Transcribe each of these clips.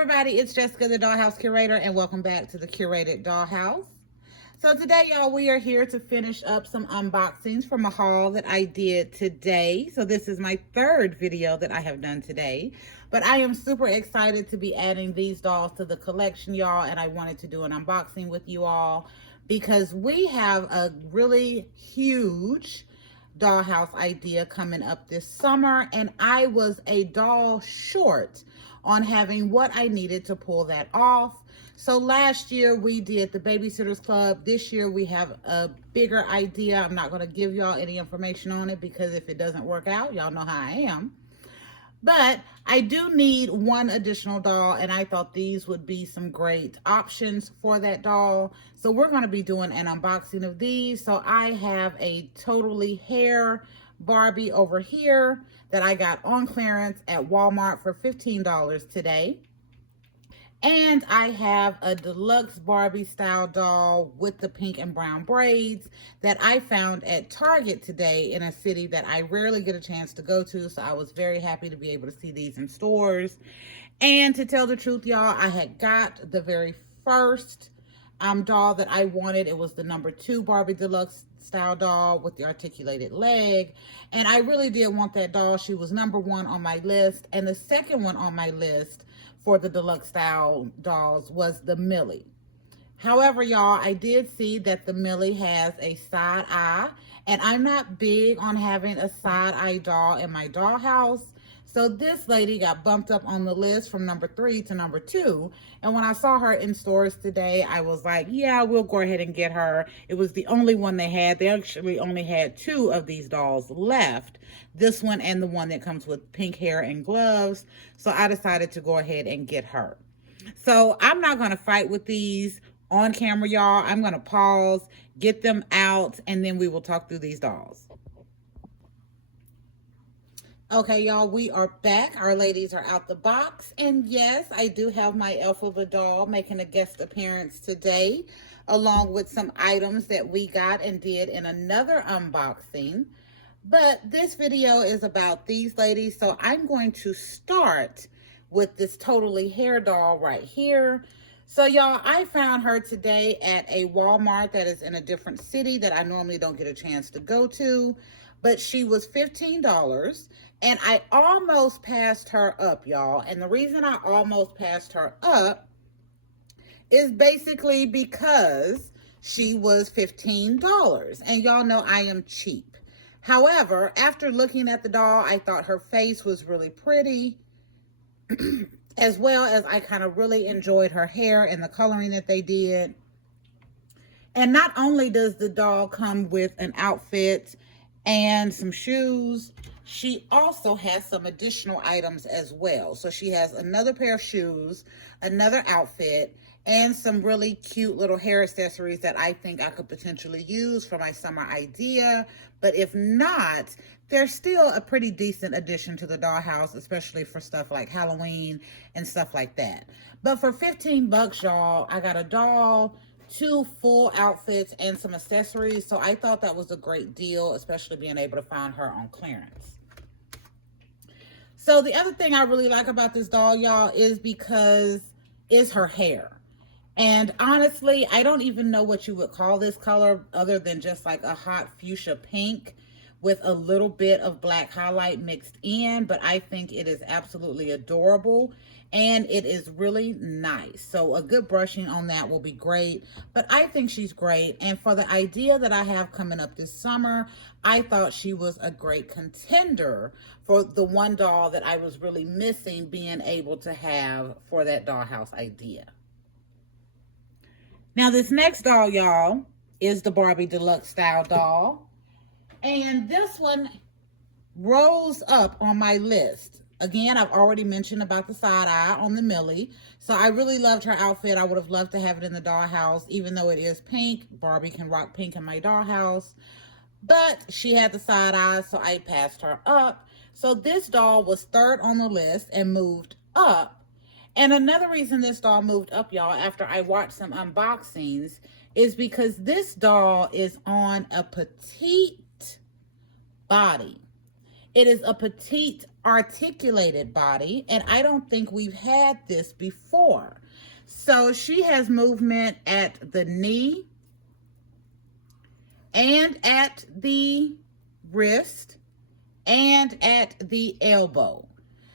everybody, it's Jessica, the Dollhouse Curator, and welcome back to the Curated Dollhouse. So today, y'all, we are here to finish up some unboxings from a haul that I did today. So this is my third video that I have done today. But I am super excited to be adding these dolls to the collection, y'all, and I wanted to do an unboxing with you all because we have a really huge dollhouse idea coming up this summer, and I was a doll short on having what I needed to pull that off. So last year we did the Babysitters Club. This year we have a bigger idea. I'm not going to give y'all any information on it because if it doesn't work out, y'all know how I am. But I do need one additional doll, and I thought these would be some great options for that doll. So we're going to be doing an unboxing of these. So I have a totally hair Barbie over here that I got on clearance at Walmart for $15 today. And I have a deluxe Barbie style doll with the pink and brown braids that I found at Target today in a city that I rarely get a chance to go to. So I was very happy to be able to see these in stores. And to tell the truth, y'all, I had got the very first doll that I wanted. It was the number 2 Barbie Deluxe style doll with the articulated leg. And I really did want that doll. She was number 1 on my list. And the second one on my list for the deluxe style dolls was the Millie. However, y'all, I did see that the Millie has a side eye, and I'm not big on having a side eye doll in my dollhouse. So this lady got bumped up on the list from number 3 to number 2. And when I saw her in stores today, I was like, yeah, we'll go ahead and get her. It was the only one they had. They actually only had 2 of these dolls left. This one and the one that comes with pink hair and gloves. So I decided to go ahead and get her. So I'm not going to fight with these on camera, y'all. I'm going to pause, get them out, and then we will talk through these dolls. Okay, y'all, we are back. Our ladies are out the box. And yes, I do have my elf of a doll making a guest appearance today, along with some items that we got and did in another unboxing. But this video is about these ladies, so I'm going to start with this totally hair doll right here. So y'all, I found her today at a Walmart that is in a different city that I normally don't get a chance to go to, but she was $15. And I almost passed her up, y'all. And the reason I almost passed her up is basically because she was $15. And y'all know I am cheap. However, after looking at the doll, I thought her face was really pretty, as well as I kind of really enjoyed her hair and the coloring that they did. And not only does the doll come with an outfit and some shoes, she also has some additional items as well. So she has another pair of shoes, another outfit, and some really cute little hair accessories that I think I could potentially use for my summer idea. But if not, they're still a pretty decent addition to the dollhouse, especially for stuff like Halloween and stuff like that. But for 15 bucks, y'all, I got a doll, 2 full outfits, and some accessories. So I thought that was a great deal, especially being able to find her on clearance. So the other thing I really like about this doll, y'all, is her hair. And honestly, I don't even know what you would call this color other than just like a hot fuchsia pink with a little bit of black highlight mixed in. But I think it is absolutely adorable. And it is really nice. So a good brushing on that will be great. But I think she's great. And for the idea that I have coming up this summer, I thought she was a great contender for the one doll that I was really missing being able to have for that dollhouse idea. Now this next doll, y'all, is the Barbie Deluxe style doll. And this one rose up on my list. Again, I've already mentioned about the side eye on the Millie. So I really loved her outfit. I would have loved to have it in the dollhouse, even though it is pink. Barbie can rock pink in my dollhouse. But she had the side eye, so I passed her up. So this doll was 3rd on the list and moved up. And another reason this doll moved up, y'all, after I watched some unboxings, is because this doll is on a petite body. It is a petite articulated body, and I don't think we've had this before. So she has movement at the knee and at the wrist and at the elbow.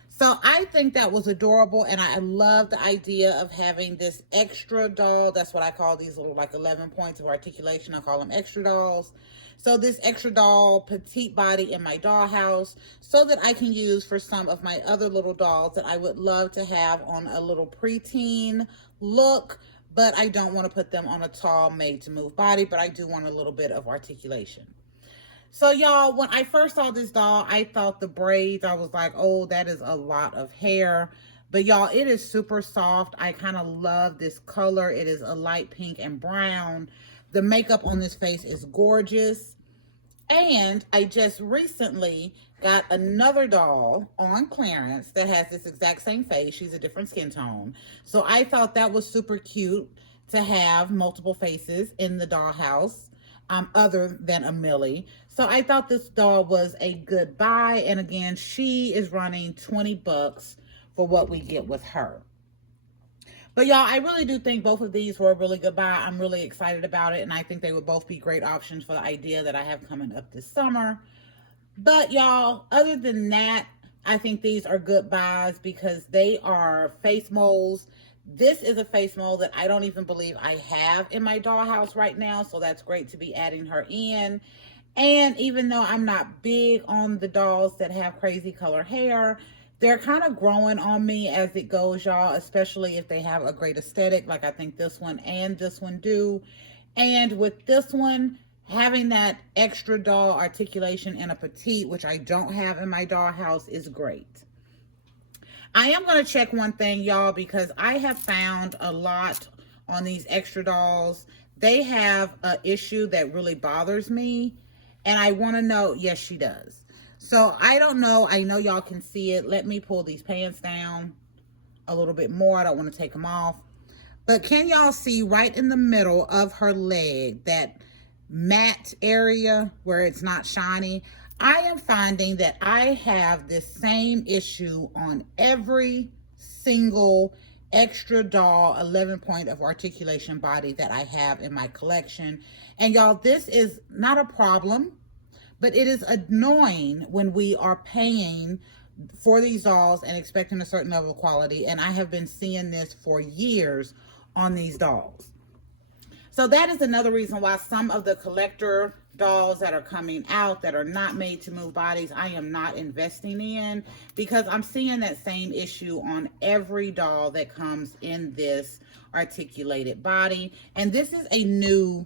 So I think that was adorable, and I love the idea of having this extra doll. That's what I call these little like 11 points of articulation. I call them extra dolls. So this extra doll, petite body in my dollhouse, so that I can use for some of my other little dolls that I would love to have on a little preteen look, but I don't want to put them on a tall made to move body, but I do want a little bit of articulation. So y'all, when I first saw this doll, I thought the braids, I was like, oh, that is a lot of hair. But y'all, it is super soft. I kind of love this color. It is a light pink and brown. The makeup on this face is gorgeous. And I just recently got another doll on clearance that has this exact same face. She's a different skin tone. So I thought that was super cute to have multiple faces in the dollhouse. Other than a Millie. So I thought this doll was a good buy. And again, she is running 20 bucks for what we get with her. But y'all, I really do think both of these were a really good buy. I'm really excited about it. And I think they would both be great options for the idea that I have coming up this summer. But y'all, other than that, I think these are good buys because they are face molds. This is a face mold that I don't even believe I have in my dollhouse right now. So that's great to be adding her in. And even though I'm not big on the dolls that have crazy color hair, they're kind of growing on me as it goes, y'all, especially if they have a great aesthetic, like I think this one and this one do. And with this one, having that extra doll articulation in a petite, which I don't have in my dollhouse, is great. I am going to check one thing, y'all, because I have found a lot on these extra dolls. They have an issue that really bothers me, and I want to know, yes, she does. So I don't know. I know y'all can see it. Let me pull these pants down a little bit more. I don't want to take them off. But can y'all see right in the middle of her leg, that matte area where it's not shiny? I am finding that I have this same issue on every single extra doll 11 point of articulation body that I have in my collection. And y'all, this is not a problem, but it is annoying when we are paying for these dolls and expecting a certain level of quality. And I have been seeing this for years on these dolls. So that is another reason why some of the collector dolls that are coming out that are not made to move bodies, I am not investing in, because I'm seeing that same issue on every doll that comes in this articulated body. And this is a new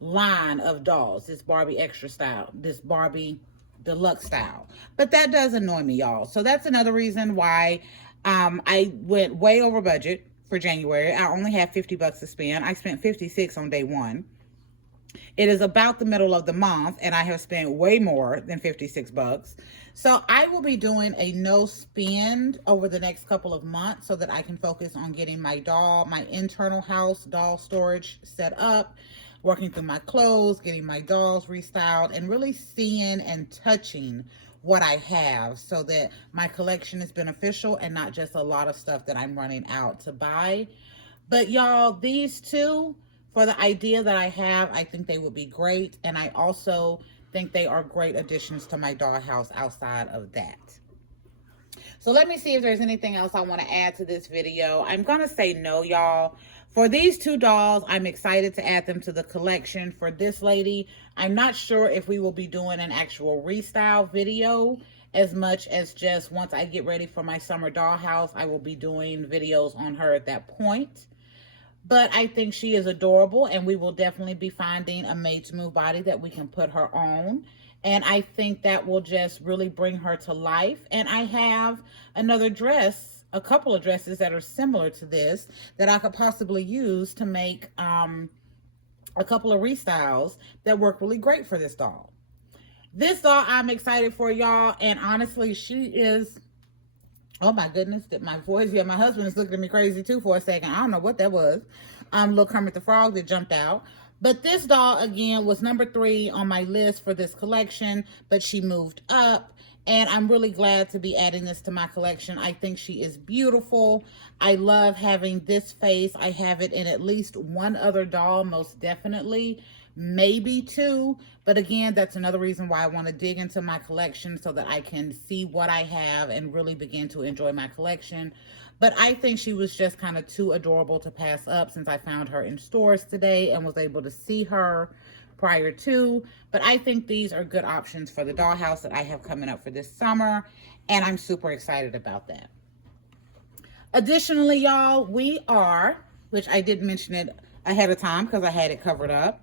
line of dolls, this Barbie extra style, this Barbie Deluxe style. But that does annoy me, y'all. So that's another reason why I went way over budget for January. I only had 50 bucks to spend. I spent 56 on day one. It is about the middle of the month, and I have spent way more than 56 bucks. So I will be doing a no spend over the next couple of months so that I can focus on getting my internal house doll storage set up, working through my clothes, getting my dolls restyled, and really seeing and touching what I have so that my collection is beneficial and not just a lot of stuff that I'm running out to buy. But y'all, these two, for the idea that I have, I think they would be great. And I also think they are great additions to my dollhouse outside of that. So let me see if there's anything else I want to add to this video. I'm going to say no, y'all. For these two dolls, I'm excited to add them to the collection. For this lady, I'm not sure if we will be doing an actual restyle video as much as just once I get ready for my summer dollhouse, I will be doing videos on her at that point. But I think she is adorable, and we will definitely be finding a made-to-move body that we can put her on. And I think that will just really bring her to life. And I have another dress, a couple of dresses that are similar to this that I could possibly use to make a couple of restyles that work really great for this doll. This doll I'm excited for, y'all. And honestly, she is... Oh my goodness, that my voice, yeah, my husband is looking at me crazy too for a second. I don't know what that was. Little Kermit the Frog that jumped out. But this doll, again, was number 3 on my list for this collection, but she moved up. And I'm really glad to be adding this to my collection. I think she is beautiful. I love having this face. I have it in at least one other doll, most definitely, maybe two. But again, that's another reason why I want to dig into my collection so that I can see what I have and really begin to enjoy my collection. But I think she was just kind of too adorable to pass up since I found her in stores today and was able to see her prior to. But I think these are good options for the dollhouse that I have coming up for this summer, and I'm super excited about that. Additionally, y'all, we are, which I did mention it ahead of time because I had it covered up,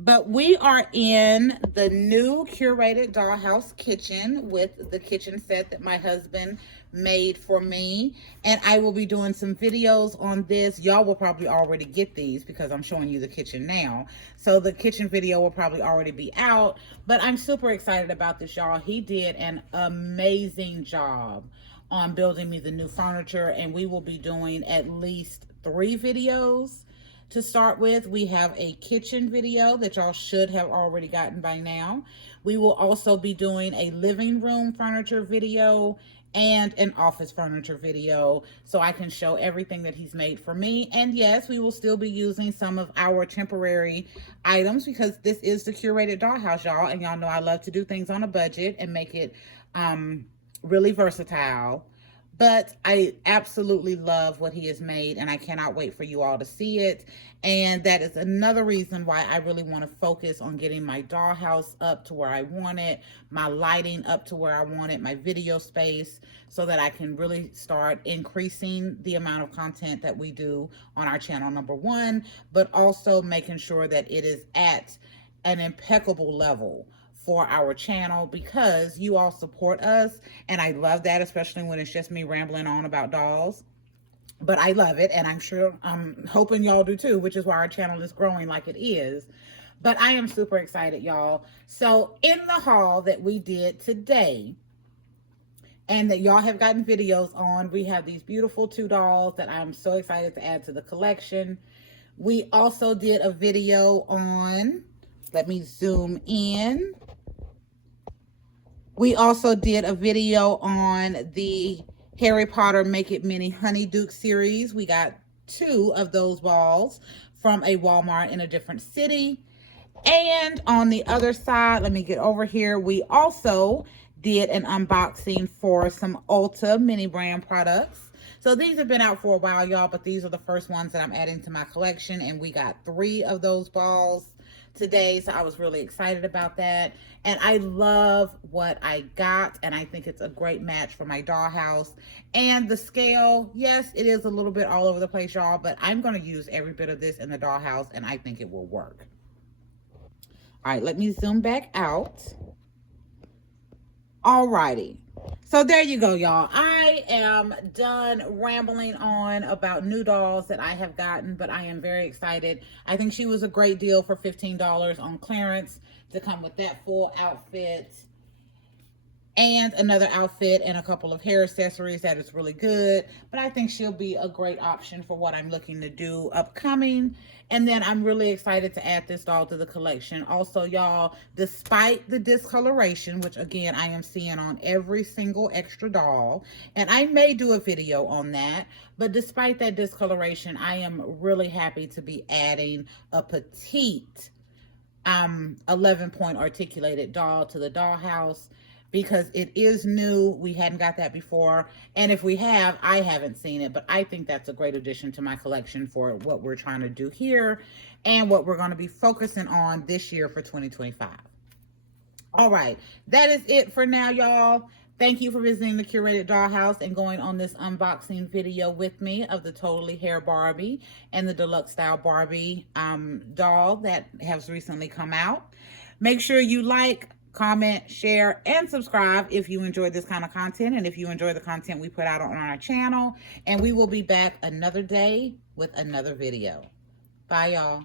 but we are in the new Curated Dollhouse kitchen with the kitchen set that my husband made for me. And I will be doing some videos on this. Y'all will probably already get these because I'm showing you the kitchen now. So the kitchen video will probably already be out. But I'm super excited about this, y'all. He did an amazing job on building me the new furniture. And we will be doing at least 3 videos. To start with, we have a kitchen video that y'all should have already gotten by now. We will also be doing a living room furniture video and an office furniture video so I can show everything that he's made for me. And yes, we will still be using some of our temporary items because this is the Curated Dollhouse, y'all. And y'all know I love to do things on a budget and make it really versatile. But I absolutely love what he has made, and I cannot wait for you all to see it. And that is another reason why I really want to focus on getting my dollhouse up to where I want it, my lighting up to where I want it, my video space, so that I can really start increasing the amount of content that we do on our channel, number one, but also making sure that it is at an impeccable level for our channel because you all support us, and I love that, especially when it's just me rambling on about dolls. But I love it, and I'm hoping y'all do too, which is why our channel is growing like it is. But I am super excited, y'all. So in the haul that we did today and that y'all have gotten videos on, we have these beautiful 2 dolls that I'm so excited to add to the collection. We also did a video on, let me zoom in. We also did a video on the Harry Potter Make It Mini Honeyduke series. We got 2 of those balls from a Walmart in a different city. And on the other side, let me get over here, we also did an unboxing for some Ulta mini brand products. So these have been out for a while, y'all, but these are the first ones that I'm adding to my collection, and we got 3 of those balls today, so I was really excited about that. And I love what I got, and I think it's a great match for my dollhouse. And the scale, yes, it is a little bit all over the place, y'all, but I'm going to use every bit of this in the dollhouse, and I think it will work. All right, let me zoom back out. Alrighty, so there you go, y'all. I am done rambling on about new dolls that I have gotten, but I am very excited. I think she was a great deal for $15 on clearance to come with that full outfit and another outfit and a couple of hair accessories. That is really good, but I think she'll be a great option for what I'm looking to do upcoming. And then I'm really excited to add this doll to the collection. Also, y'all, despite the discoloration, which again, I am seeing on every single extra doll, and I may do a video on that, but despite that discoloration, I am really happy to be adding a petite 11-point articulated doll to the dollhouse, because it is new. We hadn't got that before, and if we have, I haven't seen it, but I think that's a great addition to my collection for what we're trying to do here and what we're going to be focusing on this year for 2025. All right, that is it for now, y'all. Thank you for visiting the Curated Dollhouse and going on this unboxing video with me of the Totally Hair Barbie and the Deluxe Style Barbie doll that has recently come out. Make sure you like, comment, share, and subscribe if you enjoy this kind of content and if you enjoy the content we put out on our channel. And we will be back another day with another video. Bye, y'all.